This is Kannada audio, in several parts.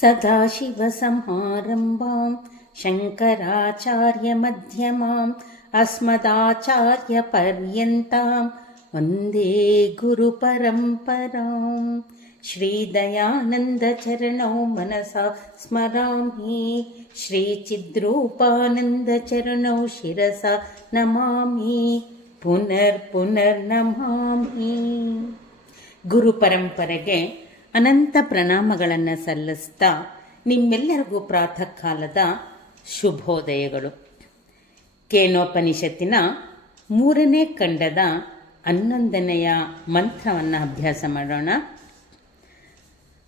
सदाशिवसमारम्भां शङ्कराचार्यमध्यमाम् अस्मदाचार्यपर्यन्तां वन्दे गुरुपरम्पराम्। श्रीदयानन्दचरणौ मनसा स्मरामि। श्रीचिद्रूपानन्दचरणौ शिरसा नमामि। पुनर्पुनर्नमामि गुरुपरम्परगे ಅನಂತ ಪ್ರಣಾಮಗಳನ್ನು ಸಲ್ಲಿಸ್ತಾ ನಿಮ್ಮೆಲ್ಲರಿಗೂ ಪ್ರಾತಃ ಕಾಲದ ಶುಭೋದಯಗಳು. ಕೇನೋಪನಿಷತ್ತಿನ ಮೂರನೇ ಖಂಡದ ಹನ್ನೊಂದನೆಯ ಮಂತ್ರವನ್ನು ಅಭ್ಯಾಸ ಮಾಡೋಣ.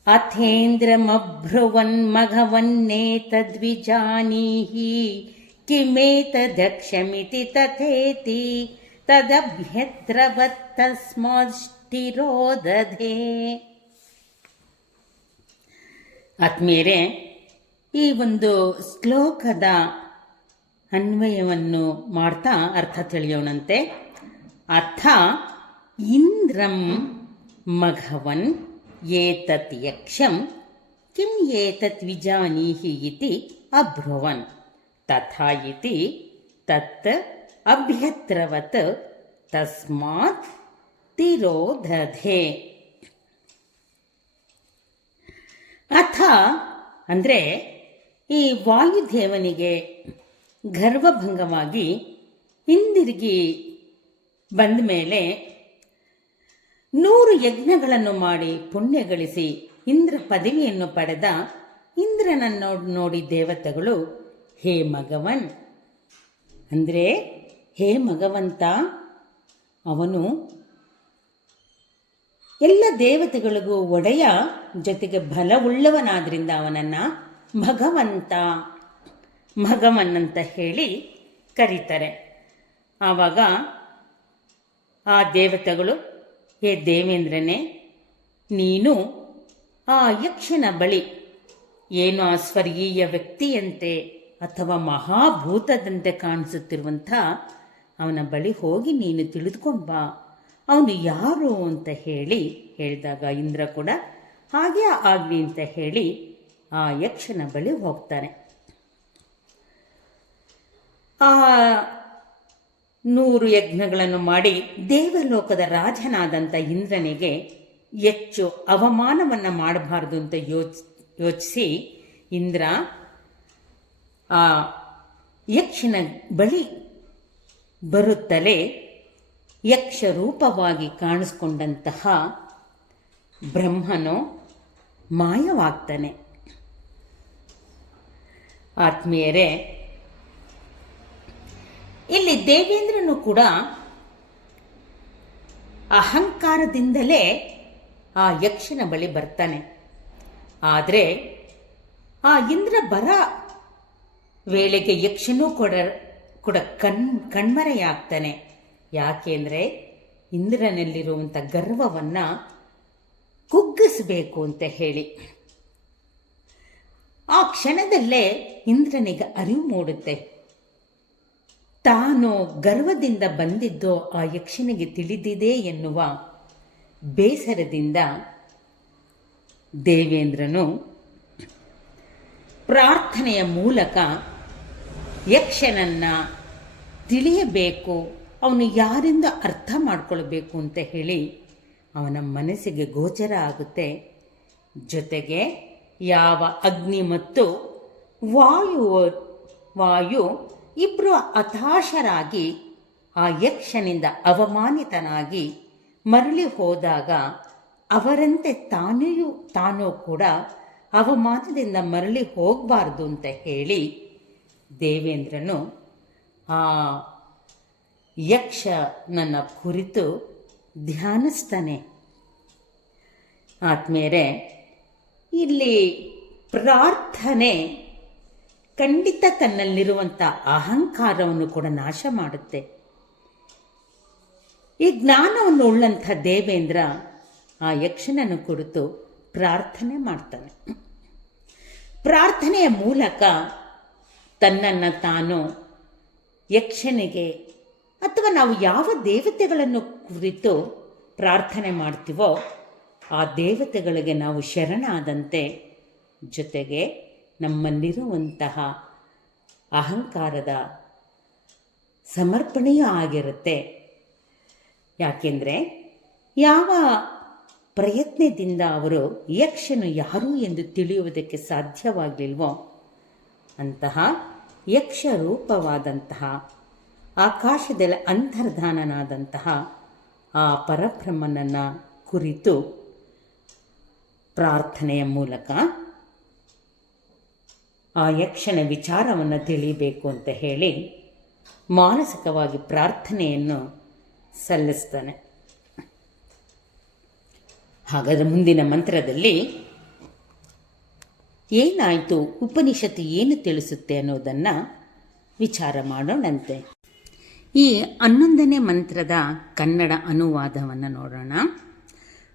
ಅಥೇಂದ್ರಮಭ್ರುವನ್ಮಘವನ್ನೇತದ್ವಿಜಾನೀಹಿ ಕಿಮೇತದಕ್ಷಮಿತಿ ತಥೇತಿ ತದಭ್ಯದ್ರವತ್ತಸ್ಮಾಷ್ಟಿರೋದಧೆ. ಆತ್ಮೀಯರೇ, ಈ ಒಂದು ಶ್ಲೋಕದ ಅನ್ವಯವನ್ನು ಮಾಡ್ತಾ ಅರ್ಥ ತಿಳಿಯೋಣಂತೆ. ಅಥ ಇಂದ್ರಂ ಮಘವನ್ ಏತತ್ ಯಕ್ಷಂ ಕಿಂ ಏತತ್ ವಿಜಾನೀಹಿ ಇತಿ ಅಬ್ರುವನ್ ತಥಾ ಇತಿ ತತ್ ಅಭ್ಯತ್ರವತ್ ತಸ್ಮಾತ್ ತಿರೋಧಧೆ. ಅಥ ಅಂದರೆ ಈ ವಾಯುದೇವನಿಗೆ ಗರ್ವಭಂಗವಾಗಿ ಹಿಂದಿರುಗಿ ಬಂದ ಮೇಲೆ ನೂರು ಯಜ್ಞಗಳನ್ನು ಮಾಡಿ ಪುಣ್ಯ ಗಳಿಸಿ ಇಂದ್ರ ಪದವಿಯನ್ನು ಪಡೆದ ಇಂದ್ರನನ್ನು ನೋಡಿ ದೇವತೆಗಳು, ಹೇ ಮಗವನ್! ಅಂದರೆ, ಹೇ ಮಗವಂತ, ಅವನು ಎಲ್ಲ ದೇವತೆಗಳಿಗೂ ಒಡೆಯ ಜೊತೆಗೆ ಬಲವುಳ್ಳವನಾದ್ರಿಂದ ಅವನನ್ನು ಭಗವಂತ ಭಗವನ್ ಅಂತ ಹೇಳಿ ಕರೀತಾರೆ. ಆವಾಗ ಆ ದೇವತೆಗಳು, ಹೇ ದೇವೇಂದ್ರನೇ, ನೀನು ಆ ಯಕ್ಷನ ಬಳಿ ಏನು ಆ ಸ್ವರ್ಗೀಯ ವ್ಯಕ್ತಿಯಂತೆ ಅಥವಾ ಮಹಾಭೂತದಂತೆ ಕಾಣಿಸುತ್ತಿರುವಂಥ ಅವನ ಬಳಿ ಹೋಗಿ ನೀನು ತಿಳಿದುಕೊಂಡು ಬಾ. ಅವನು ಯಾರು ಅಂತ ಹೇಳಿ ಹೇಳಿದಾಗ ಇಂದ್ರ ಕೂಡ, ಹಾಗೆ ಆಗಲಿ ಅಂತ ಹೇಳಿ ಆ ಯಕ್ಷನ ಬಳಿ ಹೋಗ್ತಾನೆ. ಆ ನೂರು ಯಜ್ಞಗಳನ್ನು ಮಾಡಿ ದೇವಲೋಕದ ರಾಜನಾದಂಥ ಇಂದ್ರನಿಗೆ ಹೆಚ್ಚು ಅವಮಾನವನ್ನು ಮಾಡಬಾರ್ದು ಅಂತ ಯೋಚ್, ಯೋಚಿಸಿ ಇಂದ್ರ ಆ ಯಕ್ಷನ ಬಳಿ ಬರುತ್ತಲೇ ಯಕ್ಷ ರೂಪವಾಗಿ ಕಾಣಿಸ್ಕೊಂಡಂತಹ ಬ್ರಹ್ಮನು ಮಾಯವಾಗ್ತಾನೆ. ಆತ್ಮೀಯರೇ, ಇಲ್ಲಿ ದೇವೇಂದ್ರನು ಕೂಡ ಅಹಂಕಾರದಿಂದಲೇ ಆ ಯಕ್ಷನ ಬಳಿ ಬರ್ತಾನೆ. ಆದರೆ ಆ ಇಂದ್ರ ಬರ ವೇಳೆಗೆ ಯಕ್ಷನೂ ಕೂಡ ಕೂಡ ಕಣ್, ಕಣ್ಮರೆಯಾಗ್ತಾನೆ. ಯಾಕೆಂದರೆ ಇಂದ್ರನಲ್ಲಿರುವಂಥ ಗರ್ವವನ್ನು ಕುಗ್ಗಿಸಬೇಕು ಅಂತ ಹೇಳಿ. ಆ ಕ್ಷಣದಲ್ಲೇ ಇಂದ್ರನಿಗೆ ಅರಿವು ಮೂಡುತ್ತೆ. ತಾನು ಗರ್ವದಿಂದ ಬಂದಿದ್ದೋ ಆ ಯಕ್ಷನಿಗೆ ತಿಳಿದಿದೆ ಎನ್ನುವ ಬೇಸರದಿಂದ ದೇವೇಂದ್ರನು ಪ್ರಾರ್ಥನೆಯ ಮೂಲಕ ಯಕ್ಷನನ್ನ ತಿಳಿಯಬೇಕು ಅವನು ಯಾರಿಂದ ಅರ್ಥ ಮಾಡ್ಕೊಳ್ಬೇಕು ಅಂತ ಹೇಳಿ ಅವನ ಮನಸ್ಸಿಗೆ ಗೋಚರ ಆಗುತ್ತೆ. ಜೊತೆಗೆ ಯಾವ ಅಗ್ನಿ ಮತ್ತು ವಾಯು ವಾಯು ಇಬ್ಬರು ಹತಾಶರಾಗಿ ಆ ಯಕ್ಷನಿಂದ ಅವಮಾನಿತನಾಗಿ ಮರಳಿ ಹೋದಾಗ ಅವರಂತೆ ತಾನೆಯೂ ತಾನೂ ಕೂಡ ಅವಮಾನದಿಂದ ಮರಳಿ ಹೋಗಬಾರ್ದು ಅಂತ ಹೇಳಿ ದೇವೇಂದ್ರನು ಆ ಯಕ್ಷ ನನ್ನ ಕುರಿತು ಧ್ಯಾನಿಸ್ತಾನೆ. ಆತ್ಮೇರೆ ಇಲ್ಲಿ ಪ್ರಾರ್ಥನೆ ಖಂಡಿತ ತನ್ನಲ್ಲಿರುವಂಥ ಅಹಂಕಾರವನ್ನು ಕೂಡ ನಾಶ ಮಾಡುತ್ತೆ. ಈ ಜ್ಞಾನವನ್ನು ಉಳ್ಳಂಥ ದೇವೇಂದ್ರ ಆ ಯಕ್ಷನನ್ನು ಕುರಿತು ಪ್ರಾರ್ಥನೆ ಮಾಡ್ತಾನೆ. ಪ್ರಾರ್ಥನೆಯ ಮೂಲಕ ತನ್ನನ್ನು ತಾನು ಯಕ್ಷನಿಗೆ ಅಥವಾ ನಾವು ಯಾವ ದೇವತೆಗಳನ್ನು ಕುರಿತು ಪ್ರಾರ್ಥನೆ ಮಾಡ್ತೀವೋ ಆ ದೇವತೆಗಳಿಗೆ ನಾವು ಶರಣಾದಂತೆ ಜೊತೆಗೆ ನಮ್ಮಲ್ಲಿರುವಂತಹ ಅಹಂಕಾರದ ಸಮರ್ಪಣೆಯೂ ಆಗಿರುತ್ತೆ. ಯಾಕೆಂದರೆ ಯಾವ ಪ್ರಯತ್ನದಿಂದ ಅವರು ಯಕ್ಷನು ಯಾರು ಎಂದು ತಿಳಿಯುವುದಕ್ಕೆ ಸಾಧ್ಯವಾಗಲಿಲ್ವೋ ಅಂತಹ ಯಕ್ಷ ರೂಪವಾದಂತಹ ಆಕಾಶದಲ್ಲಿ ಅಂತರ್ಧಾನನಾದಂತಹ ಆ ಪರಬ್ರಹ್ಮನನ್ನು ಕುರಿತು ಪ್ರಾರ್ಥನೆಯ ಮೂಲಕ ಆ ಯಕ್ಷನ ವಿಚಾರವನ್ನು ತಿಳಿಬೇಕು ಅಂತ ಹೇಳಿ ಮಾನಸಿಕವಾಗಿ ಪ್ರಾರ್ಥನೆಯನ್ನು ಸಲ್ಲಿಸ್ತಾನೆ. ಹಾಗಾದರೆ ಮುಂದಿನ ಮಂತ್ರದಲ್ಲಿ ಏನಾಯಿತು, ಉಪನಿಷತ್ತು ಏನು ತಿಳಿಸುತ್ತೆ ಅನ್ನೋದನ್ನು ವಿಚಾರ ಮಾಡೋಣಂತೆ. ಈ ಹನ್ನೊಂದನೇ ಮಂತ್ರದ ಕನ್ನಡ ಅನುವಾದವನ್ನು ನೋಡೋಣ.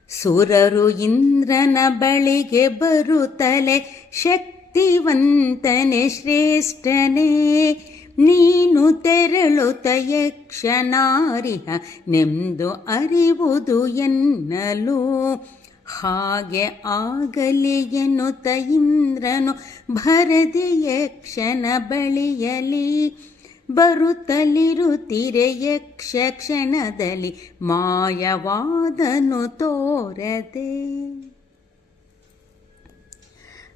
ಸುರರು ಇಂದ್ರನ ಬಳಿಗೆ ಬರುತ್ತಲೆ, ಶಕ್ತಿವಂತನೆ ಶ್ರೇಷ್ಠನೇ, ನೀನು ತೆರಳುತ್ತ ಯಕ್ಷನಾರಿಹ, ನೆಂದು ಅರಿವುದು ಎನ್ನಲು. ಹಾಗೆ ಆಗಲಿ ಎನ್ನುತ್ತ ಇಂದ್ರನು, ಭರದಿ ಯಕ್ಷನ ಬಳಿಯಲಿ. ಬರುತ್ತಲಿರುತ್ತಿರೆ ಯಕ್ಷ ಕ್ಷಣದಲ್ಲಿ ಮಾಯವಾದನು ತೋರದೆ.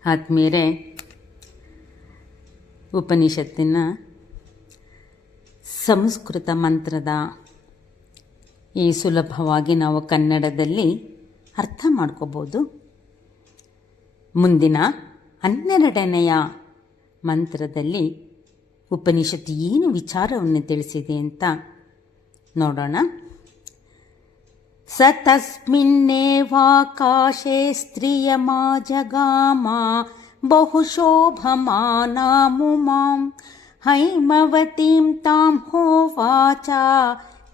ಆತ್ಮೀಯರೇ, ಉಪನಿಷತ್ತಿನ ಸಂಸ್ಕೃತ ಮಂತ್ರದ ಈ ಸುಲಭವಾಗಿ ನಾವು ಕನ್ನಡದಲ್ಲಿ ಅರ್ಥ ಮಾಡ್ಕೋಬೋದು. ಮುಂದಿನ ಹನ್ನೆರಡನೆಯ ಮಂತ್ರದಲ್ಲಿ ಉಪನಿಷತ್ತು ಏನು ವಿಚಾರವನ್ನು ತಿಳಿಸಿದೆ ಅಂತ ನೋಡೋಣ ಸ ತಸ್ಮಿನ್ನೇವಾಕಾಶೆ ಸ್ತ್ರಿಯಮಾ ಜಗಾಮ ಬಹುಶೋಭಮಾನಾಮುಮಾಂ ಹೈಮವತೀಂ ತಾಂ ಹೋವಾಚ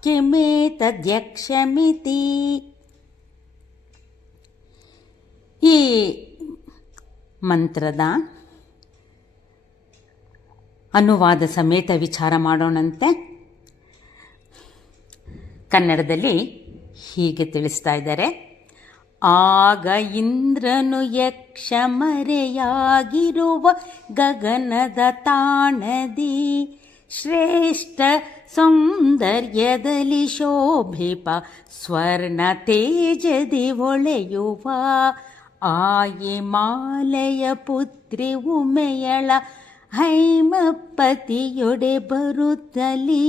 ಕಿಮೇತದ್ಯಕ್ಷಮಿತಿ ಈ ಮಂತ್ರದ ಅನುವಾದ ಸಮೇತ ವಿಚಾರ ಮಾಡೋಣಂತೆ. ಕನ್ನಡದಲ್ಲಿ ಹೀಗೆ ತಿಳಿಸ್ತಾ ಇದ್ದಾರೆ. ಆಗ ಇಂದ್ರನು ಯಕ್ಷ ಮರೆಯಾಗಿರುವ ಗಗನದ ತಾಣದಿ ಶ್ರೇಷ್ಠ ಸೌಂದರ್ಯದಲ್ಲಿ ಶೋಭಿಪ ಸ್ವರ್ಣ ತೇಜದಿ ಒಳೆಯುವ ಆಯಿ ಮಾಲೆಯ ಪುತ್ರಿ ಉಮೆಯಳ ಹೈಮಪತಿಯೊಡೆ ಬರುತ್ತಲಿ.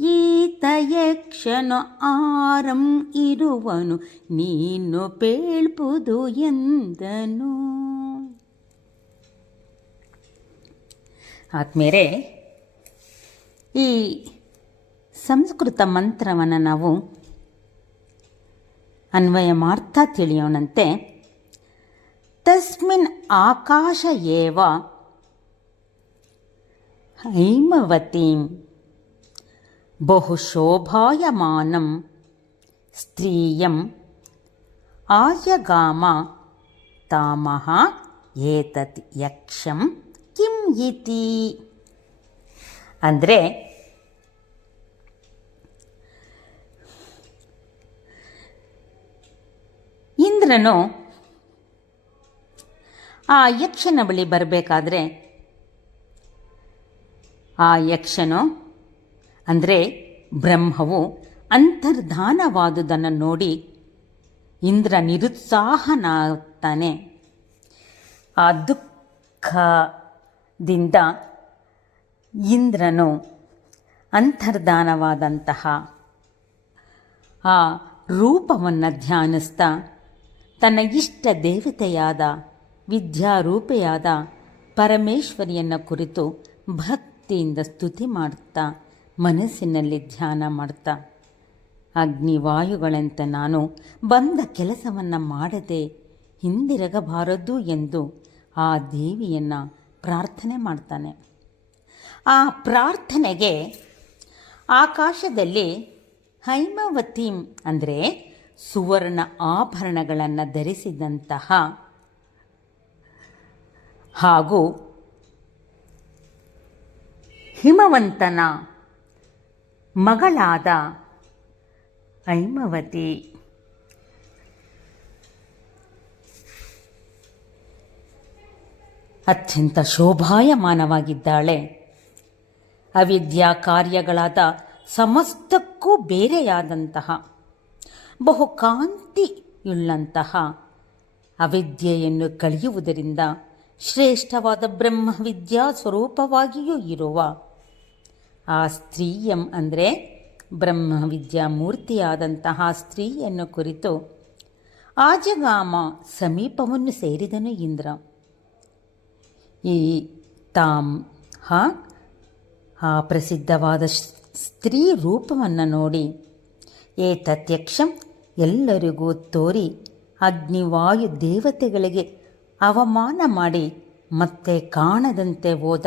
ಈತ ಯಕ್ಷನು ಆರಂ ಇರುವನು, ನೀನು ಪೇಳ್ಪುದು ಎಂದನು. ಆದ್ಮೇಲೆ ಈ ಸಂಸ್ಕೃತ ಮಂತ್ರವನ್ನು ನಾವು ಅನ್ವಯ ಮಾಡ್ತಾ ತಿಳಿಯೋಣಂತೆ. ತಸ್ಮಿನ್ ಆಕಾಶ ಏವ ಹೈಮವತೀಂ ಬಹುಶೋಭಾಯಮಾನಂ ಸ್ತ್ರೀಯಂ ಆಯಗಾಮ ತಾಮಹ ಏತತ್ ಯಕ್ಷಂ ಕಿಂ ಇತಿ ಅಂದರೆ ಇಂದ್ರನು ಆ ಯಕ್ಷನ ಬಳಿ ಬರಬೇಕಾದ್ರೆ ಆ ಯಕ್ಷನು? ಅಂದರೆ ಬ್ರಹ್ಮವು ಅಂತರ್ಧಾನವಾದುದನ್ನು ನೋಡಿ ಇಂದ್ರ ನಿರುತ್ಸಾಹನಾಗ್ತಾನೆ. ಆ ದುಃಖದಿಂದ ಇಂದ್ರನು ಅಂತರ್ಧಾನವಾದಂತಹ ಆ ರೂಪವನ್ನು ಧ್ಯಾನಿಸ್ತಾ ತನ್ನ ಇಷ್ಟ ದೇವತೆಯಾದ ವಿದ್ಯಾರೂಪೆಯಾದ ಪರಮೇಶ್ವರಿಯನ್ನು ಕುರಿತು ಭಕ್ತಿಯಿಂದ ಸ್ತುತಿ ಮಾಡ್ತಾ, ಮನಸ್ಸಿನಲ್ಲಿ ಧ್ಯಾನ ಮಾಡ್ತಾ, ಅಗ್ನಿವಾಯುಗಳಂತ ನಾನು ಬಂದ ಕೆಲಸವನ್ನು ಮಾಡದೆ ಹಿಂದಿರಗಬಾರದು ಎಂದು ಆ ದೇವಿಯನ್ನು ಪ್ರಾರ್ಥನೆ ಮಾಡ್ತಾನೆ. ಆ ಪ್ರಾರ್ಥನೆಗೆ ಆಕಾಶದಲ್ಲಿ ಹೈಮವತಿ ಅಂದರೆ ಸುವರ್ಣ ಆಭರಣಗಳನ್ನು ಧರಿಸಿದಂತಹ ಹಾಗೂ ಹಿಮವಂತನ ಮಗಳಾದ ಐಮವತಿ. ಅತ್ಯಂತ ಶೋಭಾಯಮಾನವಾಗಿದ್ದಾಳೆ. ಅವಿದ್ಯಾ ಕಾರ್ಯಗಳಾದ ಸಮಸ್ತಕ್ಕೂ ಬೇರೆಯಾದಂತಹ, ಬಹುಕಾಂತಿಯುಳ್ಳಂತಹ ಅವಿದ್ಯೆಯನ್ನು ಕಳೆಯುವುದರಿಂದ ಶ್ರೇಷ್ಠವಾದ ಬ್ರಹ್ಮವಿದ್ಯಾ ಸ್ವರೂಪವಾಗಿಯೂ ಇರುವ ಆ ಸ್ತ್ರೀಯಂ ಅಂದರೆ ಬ್ರಹ್ಮವಿದ್ಯಾ ಮೂರ್ತಿಯಾದಂತಹ ಸ್ತ್ರೀಯನ್ನು ಕುರಿತು ಆಜಗಾಮ ಸಮೀಪವನ್ನು ಸೇರಿದನು ಇಂದ್ರ. ಈ ತಾಂ, ಹಾ, ಆ ಪ್ರಸಿದ್ಧವಾದ ಸ್ತ್ರೀ ರೂಪವನ್ನು ನೋಡಿ ಏ ತತ್ಯಕ್ಷಂ ಎಲ್ಲರಿಗೂ ತೋರಿ ಅಗ್ನಿವಾಯು ದೇವತೆಗಳಿಗೆ ಅವಮಾನ ಮಾಡಿ ಮತ್ತೆ ಕಾಣದಂತೆ ಹೋದ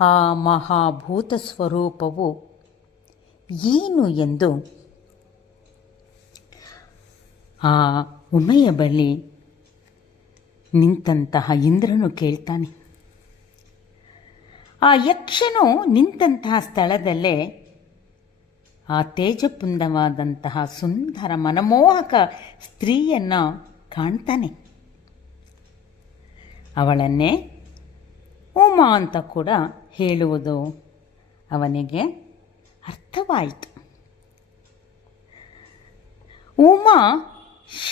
ಆ ಮಹಾಭೂತ ಸ್ವರೂಪವು ಏನು ಎಂದು ಆ ಉಮೆಯ ಬಳಿ ನಿಂತಹ ಇಂದ್ರನು ಕೇಳ್ತಾನೆ. ಆ ಯಕ್ಷನು ನಿಂತಹ ಸ್ಥಳದಲ್ಲೇ ಆ ತೇಜಪುಂದವಾದಂತಹ ಸುಂದರ ಮನಮೋಹಕ ಸ್ತ್ರೀಯನ್ನು ಕಾಣ್ತಾನೆ. ಅವಳನ್ನೇ ಉಮಾ ಅಂತ ಕೂಡ ಹೇಳುವುದು ಅವನಿಗೆ ಅರ್ಥವಾಯಿತು. ಉಮಾ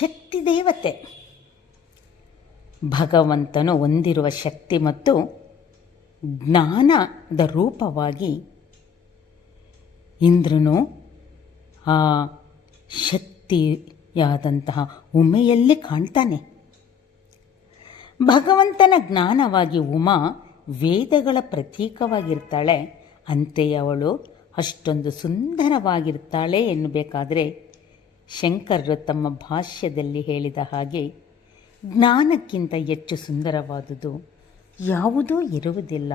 ಶಕ್ತಿ ದೇವತೆ ಭಗವಂತನು ಹೊಂದಿರುವ ಶಕ್ತಿ ಮತ್ತು ಜ್ಞಾನದ ರೂಪವಾಗಿ ಇಂದ್ರನು ಆ ಶಕ್ತಿಯಾದಂತಹ ಉಮೆಯಲ್ಲಿ ಕಾಣ್ತಾನೆ. ಭಗವಂತನ ಜ್ಞಾನವಾಗಿ ಉಮಾ ವೇದಗಳ ಪ್ರತೀಕವಾಗಿರ್ತಾಳೆ, ಅಂತೆಯೇ ಅವಳು ಅಷ್ಟೊಂದು ಸುಂದರವಾಗಿರ್ತಾಳೆ ಎನ್ನಬೇಕಾದರೆ ಶಂಕರರು ತಮ್ಮ ಭಾಷ್ಯದಲ್ಲಿ ಹೇಳಿದ ಹಾಗೆ ಜ್ಞಾನಕ್ಕಿಂತ ಹೆಚ್ಚು ಸುಂದರವಾದುದು ಯಾವುದೂ ಇರುವುದಿಲ್ಲ.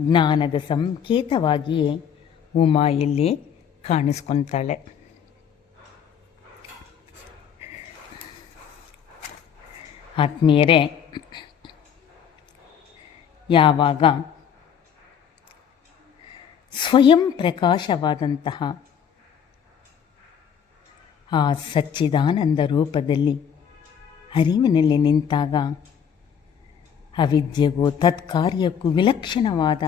ಜ್ಞಾನದ ಸಂಕೇತವಾಗಿಯೇ ಉಮಾ ಇಲ್ಲಿ ಕಾಣಿಸ್ಕೊತಾಳೆ. ಆತ್ಮೀಯರೇ ಯಾವಾಗ? ಸ್ವಯಂ ಪ್ರಕಾಶವಾದಂತಹ ಆ ಸಚ್ಚಿದಾನಂದ ರೂಪದಲ್ಲಿ ಅರಿವಿನಲ್ಲಿ ನಿಂತಾಗ ಅವಿದ್ಯೆಗೂ ತತ್ಕಾರ್ಯಕ್ಕೂ ವಿಲಕ್ಷಣವಾದ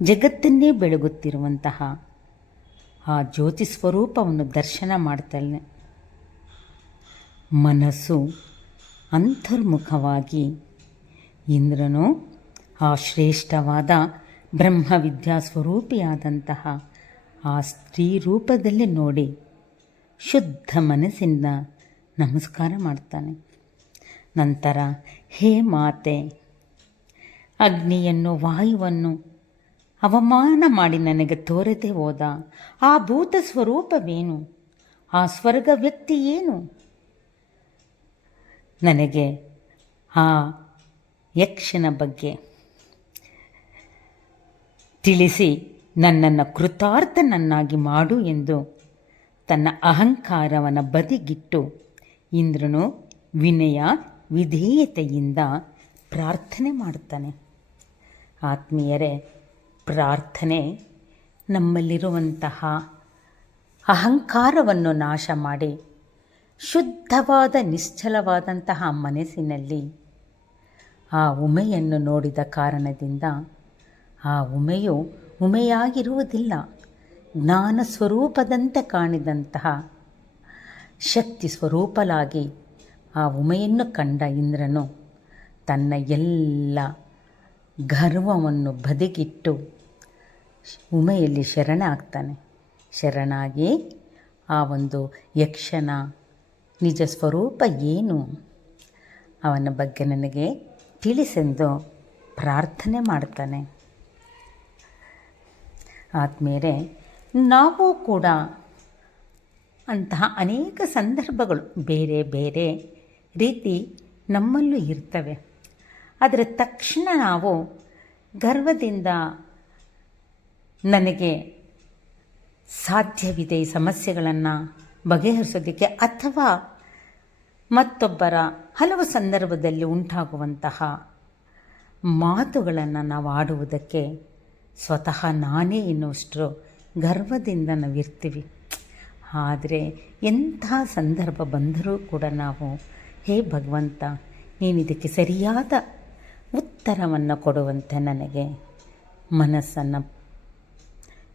ಜಗತ್ತನ್ನೇ ಬೆಳಗುತ್ತಿರುವಂತಹ ಆ ಜ್ಯೋತಿ ಸ್ವರೂಪವನ್ನು ದರ್ಶನ ಮಾಡ್ತಾಳೆ ಮನಸ್ಸು ಅಂತರ್ಮುಖವಾಗಿ ಇಂದ್ರನು ಆ ಶ್ರೇಷ್ಠವಾದ ಬ್ರಹ್ಮವಿದ್ಯಾ ಸ್ವರೂಪಿಯಾದಂತಹ ಆ ಸ್ತ್ರೀ ರೂಪದಲ್ಲಿ ನೋಡಿ ಶುದ್ಧ ಮನಸ್ಸಿಂದ ನಮಸ್ಕಾರ ಮಾಡ್ತಾನೆ. ನಂತರ, ಹೇ ಮಾತೆ, ಅಗ್ನಿಯನ್ನು, ವಾಯುವನ್ನು ಅವಮಾನ ಮಾಡಿ ನನಗೆ ತೋರದೆ ಹೋದ ಆ ಭೂತ ಸ್ವರೂಪವೇನು? ಆ ಸ್ವರ್ಗ ವ್ಯಕ್ತಿ ಏನು? ನನಗೆ ಆ ಯಕ್ಷನ ಬಗ್ಗೆ ತಿಳಿಸಿ ನನ್ನನ್ನು ಕೃತಾರ್ಥನನ್ನಾಗಿ ಮಾಡು ಎಂದು ತನ್ನ ಅಹಂಕಾರವನ್ನು ಬದಿಗಿಟ್ಟು, ಇಂದ್ರನು ವಿನಯ ವಿಧೇಯತೆಯಿಂದ ಪ್ರಾರ್ಥನೆ ಮಾಡುತ್ತಾನೆ. ಆತ್ಮೀಯರೇ, ಪ್ರಾರ್ಥನೆ ನಮ್ಮಲ್ಲಿರುವಂತಹ ಅಹಂಕಾರವನ್ನು ನಾಶ ಮಾಡಿ, ಶುದ್ಧವಾದ ನಿಶ್ಚಲವಾದಂತಹ ಮನಸ್ಸಿನಲ್ಲಿ ಆ ಉಮೆಯನ್ನು ನೋಡಿದ ಕಾರಣದಿಂದ ಆ ಉಮೆಯು ಉಮೆಯಾಗಿರುವುದಿಲ್ಲ. ಜ್ಞಾನ ಸ್ವರೂಪದಂತೆ ಕಾಣಿದಂತಹ ಶಕ್ತಿ ಸ್ವರೂಪಲಾಗಿ ಆ ಉಮೆಯನ್ನು ಕಂಡ ಇಂದ್ರನು ತನ್ನ ಎಲ್ಲ ಗರ್ವವನ್ನು ಬದಿಗಿಟ್ಟು ಉಮೆಯಲ್ಲಿ ಶರಣ ಆಗ್ತಾನೆ ಶರಣಾಗಿ ಆ ಒಂದು ಯಕ್ಷನ ನಿಜ ಸ್ವರೂಪ ಏನು? ಅವನ ಬಗ್ಗೆ ನನಗೆ ತಿಳಿಸೆಂದು ಪ್ರಾರ್ಥನೆ ಮಾಡ್ತಾನೆ. ಆದಮೇಲೆ ನಾವು ಕೂಡ ಅಂತಹ ಅನೇಕ ಸಂದರ್ಭಗಳು ಬೇರೆ ಬೇರೆ ರೀತಿ ನಮ್ಮಲ್ಲೂ ಇರ್ತವೆ. ಆದರೆ ತಕ್ಷಣ ನಾವು ಗರ್ವದಿಂದ ನನಗೆ ಸಾಧ್ಯವಿದೆ ಈ ಸಮಸ್ಯೆಗಳನ್ನು ಬಗೆಹರಿಸೋದಕ್ಕೆ ಅಥವಾ ಮತ್ತೊಬ್ಬರ ಹಲವು ಸಂದರ್ಭದಲ್ಲಿ ಉಂಟಾಗುವಂತಹ ಮಾತುಗಳನ್ನು ನಾವು ಆಡುವುದಕ್ಕೆ ಸ್ವತಃ ನಾನೇ ಎನ್ನುವಷ್ಟು ಗರ್ವದಿಂದ ನಾವಿರ್ತೀವಿ. ಆದರೆ ಎಂಥ ಸಂದರ್ಭ ಬಂದರೂ ಕೂಡ ನಾವು, ಹೇ ಭಗವಂತ ನೀನು ಇದಕ್ಕೆ ಸರಿಯಾದ ಉತ್ತರವನ್ನು ಕೊಡುವಂತೆ ನನಗೆ ಮನಸ್ಸನ್ನು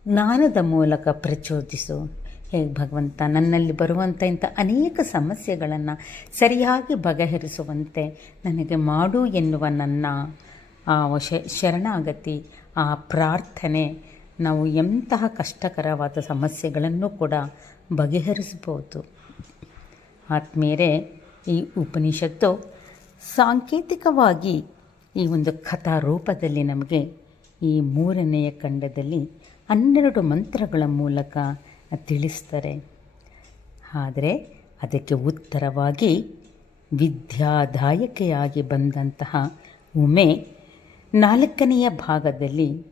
ಜ್ಞಾನದ ಮೂಲಕ ಪ್ರಚೋದಿಸು. ಹೇ ಭಗವಂತ, ನನ್ನಲ್ಲಿ ಬರುವಂಥ ಇಂಥ ಅನೇಕ ಸಮಸ್ಯೆಗಳನ್ನು ಸರಿಯಾಗಿ ಬಗೆಹರಿಸುವಂತೆ ನನಗೆ ಮಾಡು ಎನ್ನುವ ನನ್ನ, ಆ, ಶರಣಾಗತಿ ಆ ಪ್ರಾರ್ಥನೆ ನಾವು ಎಂತಹ ಕಷ್ಟಕರವಾದ ಸಮಸ್ಯೆಗಳನ್ನು ಕೂಡ ಬಗೆಹರಿಸಬಹುದು. ಆತ್ಮೀಯರೇ, ಈ ಉಪನಿಷತ್ತು ಸಾಂಕೇತಿಕವಾಗಿ ಈ ಒಂದು ಕಥಾ ರೂಪದಲ್ಲಿ ನಮಗೆ ಈ ಮೂರನೆಯ ಖಂಡದಲ್ಲಿ ಹನ್ನೆರಡು ಮಂತ್ರಗಳ ಮೂಲಕ ತಿಳಿಸ್ತಾರೆ ಆದರೆ ಅದಕ್ಕೆ ಉತ್ತರವಾಗಿ ವಿದ್ಯಾದಾಯಕೆಯಾಗಿ ಬಂದಂತಹ ಉಮೆ ನಾಲ್ಕನೆಯ ಭಾಗದಲ್ಲಿ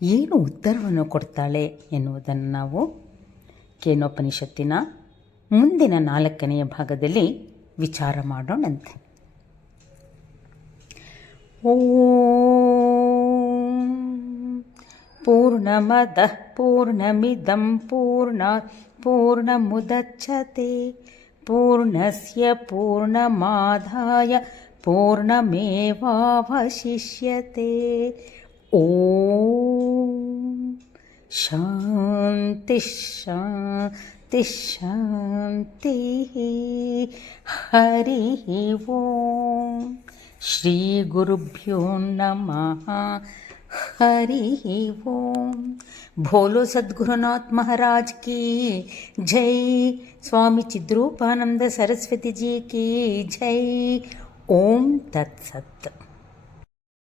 ಏನು ಉತ್ತರವನ್ನು ಕೊಡ್ತಾಳೆ ಎನ್ನುವುದನ್ನು ನಾವು ಕೇನೋಪನಿಷತ್ತಿನ ಮುಂದಿನ ನಾಲ್ಕನೆಯ ಭಾಗದಲ್ಲಿ ವಿಚಾರ ಮಾಡೋಣಂತೆ ಓಂ पूर्णमदः पूर्णमिदं पूर्णात् पूर्णमुदच्छते पूर्णस्य पूर्णमादाय पूर्णमेवावशिष्यते। ॐ शान्तिः शान्तिः शान्तिः। हरिः ॐ श्रीगुरुभ्यो नमः। हरि ओम भोलो सद्गुरुनाथ महाराज की जय। स्वामी चिद्रूपानंद सरस्वती जी की जय। ஓம் தத் சத்து